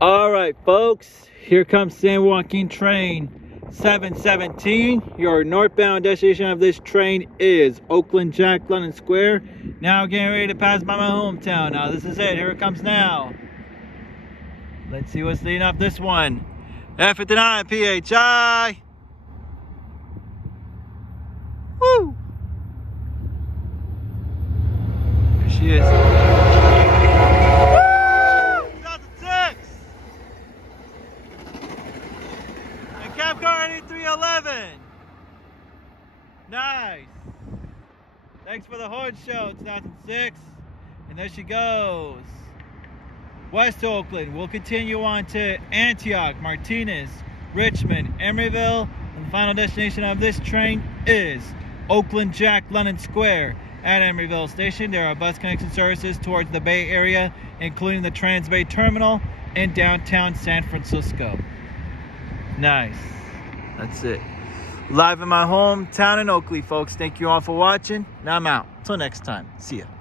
All right, folks, here comes San Joaquin train 717. Your northbound destination of this train is Oakland Jack London Square. Now getting ready to pass by my hometown. Now this is it. Here it comes now. Let's see what's leading up this one. F59 PHI. Woo! There she is. Woo! 2006. And Cabcar 8311. Nice. Thanks for the horn show, 2006. And there she goes. West Oakland. We'll continue on to Antioch, Martinez, Richmond, Emeryville, and the final destination of this train is Oakland Jack London Square. At Emeryville Station, there are bus connection services towards the Bay Area, including the Transbay Terminal in downtown San Francisco. Nice. That's it. Live in my hometown in Oakley, folks. Thank you all for watching. Now I'm out. Till next time. See ya.